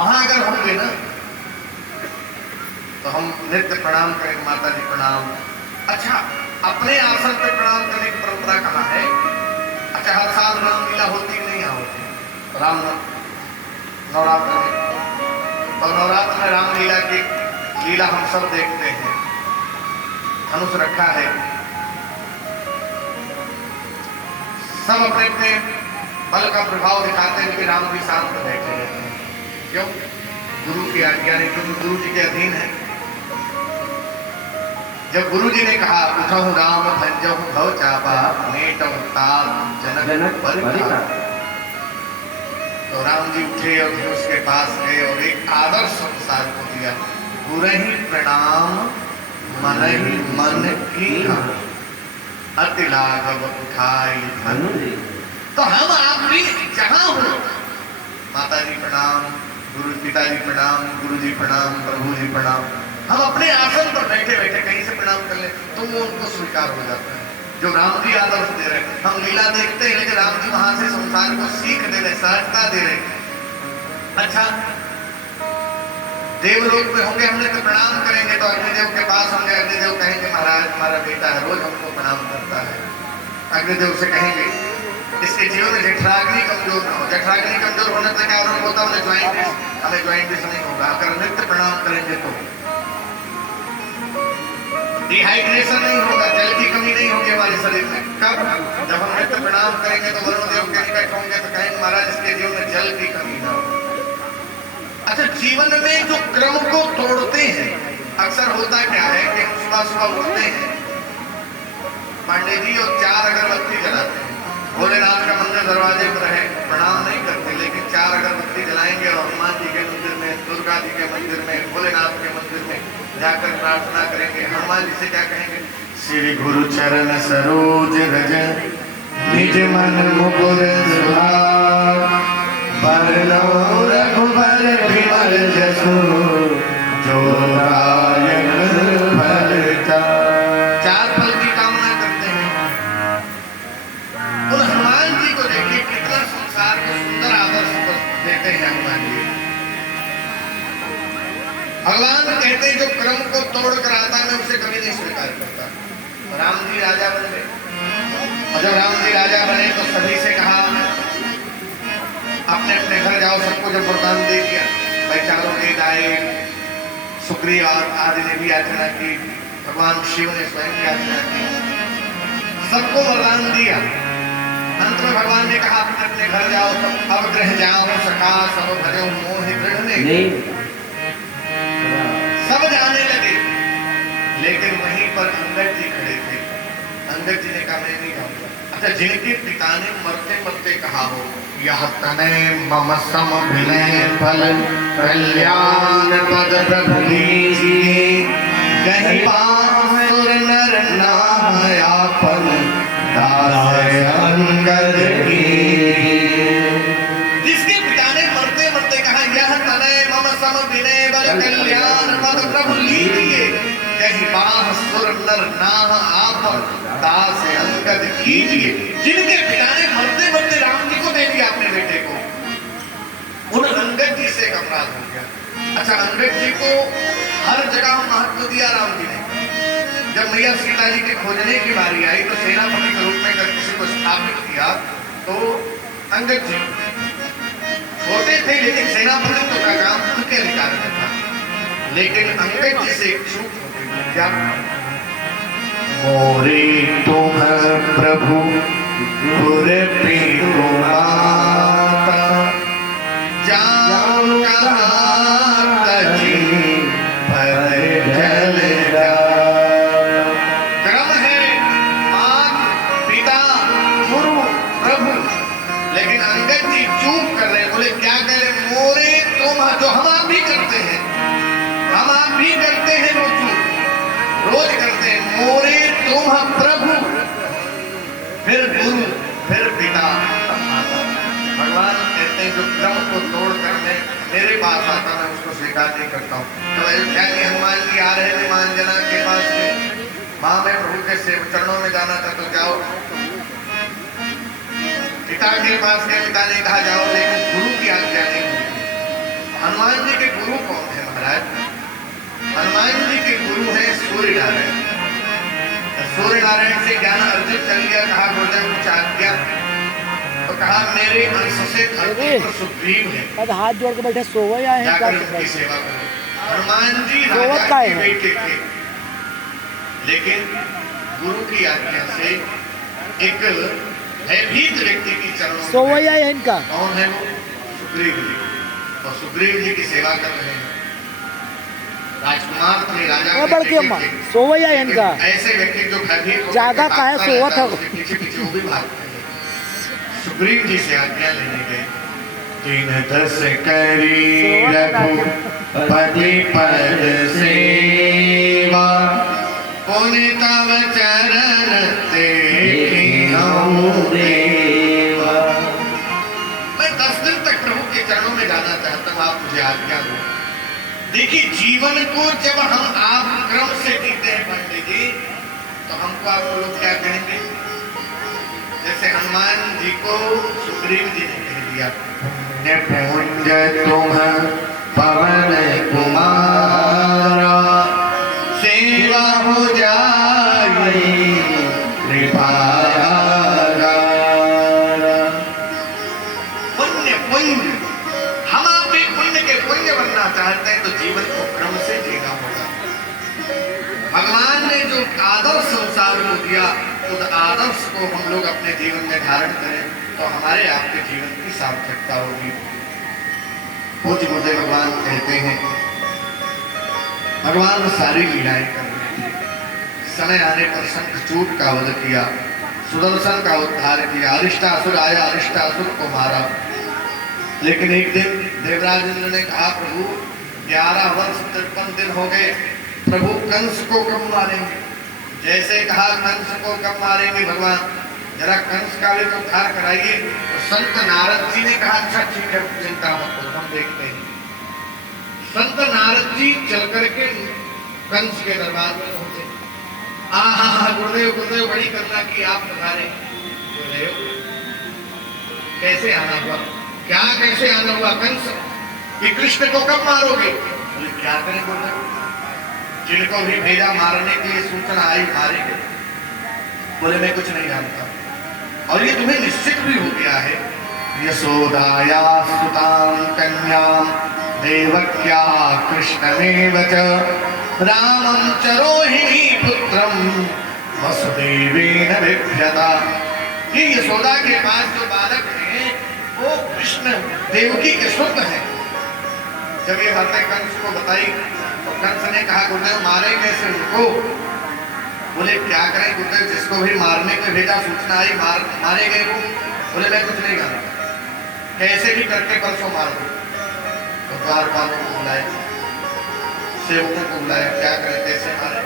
वहां अगर होंगे ना तो हम नित्य प्रणाम करेंगे, माता जी प्रणाम। अच्छा, अपने आसन पे प्रणाम करने की परंपरा कहाँ है? अच्छा, हर साल रामलीला होती नहीं होती? राम नवरात्र में, तो नवरात्र में रामलीला की लीला हम सब देखते हैं। धनुष रखा है, सब अपने अपने बल का प्रभाव दिखाते हैं कि राम भी शांत बैठे रहते हैं। क्यों? गुरु की आज्ञा नहीं, क्योंकि गुरु जी के अधीन है। जब गुरु जी ने कहा उठहु राम भंजहु भव चापा मेटहु ताप जनक परिता, तो राम जी उठे और धनुष के पास गए और एक आदर्श संसार को दिया, गुरहि प्रणाम मनहि मन की अति लाघव उठाई धन। तो हम आप भी जहां हो, माता जी प्रणाम, गुरु पिताजी प्रणाम, गुरु जी प्रणाम, प्रभु जी प्रणाम, हम अपने आसन पर बैठे बैठे कहीं से प्रणाम कर ले तो वो उनको स्वीकार हो जाता है। जो राम जी आदर्श दे रहे हैं, हम लीला देखते हैं लेकिन राम जी वहां से संसार को सीख दे रहे, सहजता दे रहे। अच्छा, देवलोक में होंगे, हमने तो प्रणाम करेंगे तो अग्निदेव के पास होंगे, अग्निदेव कहेंगे महाराज हमारा बेटा है, रोज हमको प्रणाम करता है। अग्निदेव से कहेंगे इसके जीवन में जठराग्नि कमजोर ना हो। जठराग्नि कमजोर होने से क्या होता है? हमें ज्वाइंटिस नहीं होगा। अगर नित्य प्रणाम करेंगे तो डिहाइड्रेशन नहीं होगा, जल की कमी नहीं होगी हमारे शरीर में। कब? जब हम नित्य प्रणाम करेंगे तो वरुण देव के निकट होंगे तो कहेंगे महाराज इसके जीवन में जल की कमी ना हो। अच्छा, जीवन में जो क्रम को तोड़ते हैं, अक्सर होता क्या है कि हम सुबह सुबह उठते हैं, पांडे जी और 4 अगरबत्ती जलाते हैं, भोलेनाथ का मंदिर दरवाजे पर है, प्रणाम नहीं करते लेकिन 4 अगरबत्ती जलाएंगे और हनुमान जी के मंदिर में, दुर्गा जी के मंदिर में, भोलेनाथ के मंदिर में जाकर प्रार्थना करेंगे। हनुमान जी से क्या कहेंगे? श्री गुरु चरण सरोज रज निज मन मुकुर सुधार, बरनौ रघुबर बिमल जसु जो दायक फल चार। 4 फल की कामना करते हैं। उन हनुमान जी को देखिए कितना संसार को सुंदर आदर्श देते हैं हनुमान जी। भगवान कहते हैं जो क्रम को तोड़ कर आता है मैं उसे कभी नहीं स्वीकार करता। राम जी राजा बन गए, और जब राम जी राजा बने तो सभी से कहा अपने अपने घर जाओ। सबको जब वरदान दे दिया, भाई चारों ने गाये, सुग्रीव आदि ने भी याचना की, भगवान शिव ने स्वयं याचना की, सबको वरदान दिया। अंत में भगवान ने कहा अपने अपने घर जाओ, अब ग्रह जाओ सखा सब भजो मोहि दृढ़। सब जाने लगे, लेकिन वहीं पर अंगद जी खड़े थे। अंगद जी ने कहा मैं नहीं जाऊंगा। अच्छा, जिनके पिता ने मरते मरते कहा हो यह तनय मम सम विनय फल कल्याण पद प्रभु लीजिए, कहीं पासुर नर नायापन दास अंगद की। जिसके पिता ने मरते मरते कहा यह तनय मम सम विनय बल कल्याण पद प्रभु लीजिए, कहीं पासुर नर नाह आपन दास अंगद कीजिए। जिनके पिता ने मरते मरते राम जी को दे दिया अपने बेटे को, उन अंगद जी से एक अपराध हो गया। अच्छा, अंगद जी को हर जगह महत्व दिया राम जी ने। जब मैया सीता जी के खोजने की बारी आई तो सेनापति के रूप में अगर किसी को स्थापित किया तो अंगद जी छोटे थे लेकिन सेनापति का काम उनके अधिकार में था। लेकिन अंगद जी से एक चूक हो गई। क्या? मोरे तुम प्रभु गुर पीतु माता, जाऊं कहाँ तजी पर जल क्रम है मात पिता गुरु प्रभु, लेकिन अंगद जी चूक कर रहे। बोले क्या कह रहे? मोरे तुम, जो हम आप भी करते हैं, हम आप भी करते हैं, रोज करते हैं। मोरे तुम प्रभु, फिर गुरु, फिर पिता, माता। भगवान कहते हैं जो क्रम को तोड़ कर मेरे पास आता मैं उसको स्वीकार नहीं करता हूँ। तो अयोध्या के हनुमान जी आ रहे थे मांजना के पास से, माँ मैं प्रभु के चरणों में जाना था तो जाओ। पिता के पास गए, पिता ने कहा जाओ, लेकिन गुरु की आज्ञा नहीं। हनुमान हनुमान जी के गुरु कौन है महाराज? हनुमान जी के गुरु हैं सूर्य नारायण। सूर्य नारायण से ज्ञान अर्जित कर लिया, कहा गुरुदेव कुछ आज्ञा, तो कहा मेरे अंश से धरती पर सुग्रीव है, अब हाथ जोड़ के बैठे सोवे आए हैं, जाकर उनकी सेवा करो। हनुमान जी राजा के बेटे थे, लेकिन गुरु की आज्ञा से एक भयभीत व्यक्ति की चरणों में सोवे आए हैं इनका। कौन है वो? सुग्रीव जी। और सुग्रीव जी की सेवा कर रहे हैं। राजकुमार थे, राजा बढ़ के अम्मा सोवे आए इनका। ऐसे व्यक्ति जो भयभीत जागा काहे सोवत है, पीछे पीछे वो भी भागते हैं। सुग्रीव जी से आज्ञा लेने गए। 3:10 करी रघुपति पद सेवा, पुनि तव चरण देखिनहुँ देवा। मैं 10 दिन तक प्रभु के चरणों में जाना चाहता हूँ, आप मुझे आज्ञा दो। देखिए, जीवन को जब हम आप क्रम से जीते हैं पंडित जी, तो हमको आप लोग क्या कहेंगे? जैसे हनुमान जी को सुग्रीव जी ने कह दिया, पुण्य तुम पवन कुमारा, सेवा हो जाए कृपारा। पुण्य पुण्य, हम अपने पुण्य के पुण्य बनना चाहते हैं तो जीवन को क्रम से जीना होगा। भगवान ने जो आदर्श संसार को दिया, उस आदर्श को हम लोग अपने जीवन में धारण करें तो हमारे आपके जीवन की सार्थकता होगी। पूज्य गुरुदेव भगवान कहते हैं, भगवान सारी लीलाएं कर रहे थे। समय आने पर शंखचूड का वध किया, सुदर्शन का उद्धार किया, अरिष्टासुर आया, अरिष्टासुर को मारा। लेकिन एक दिन देवराज इंद्र ने कहा, प्रभु 11 वर्ष 53 दिन हो गए, प्रभु कंस को कब मारेंगे? जैसे कहा कंस को कब मारेंगे भगवान, जरा कंस का भी उद्धार कराइए। तो संत नारद जी ने कहा, अच्छा ठीक है, चिंता मत करो, हम देखते हैं। संत नारद जी चल करके कंस के दरबार में पहुंचे। गुरुदेव गुरुदेव, बड़ी करुणा की, आप पधारे। गुरुदेव कैसे आना हुआ? क्या कैसे आना हुआ? कंस कि कृष्ण को कब मारोगे? बोले क्या करें गुरुदेव, जिनको भी भेजा मारने के लिए सूचना आई, मारेंगे। बोले मैं कुछ नहीं जानता, और ये तुम्हें निश्चित भी हो गया है। यशोदाया सुतां कन्यां देवक्या कृष्णमेव च, रामं च रोहिणी पुत्रं वसुदेवेन बिभ्यता। ये यशोदा के पास जो बालक हैं वो कृष्ण देवकी के सुपुत्र हैं। जब ये बातें कंस को बताई तो कंस ने कहा, गुरुदेव मारे कैसे उनको? बोले क्या करें गुरुदेव, जिसको भी मारने के भेजा सूचना आई, मारे गए वो। बोले मैं कुछ नहीं जानता, कैसे भी करके परसों मार दो। तो द्वारपालों को बुलाया, सेवकों को बुलाया, क्या करें कैसे मारे?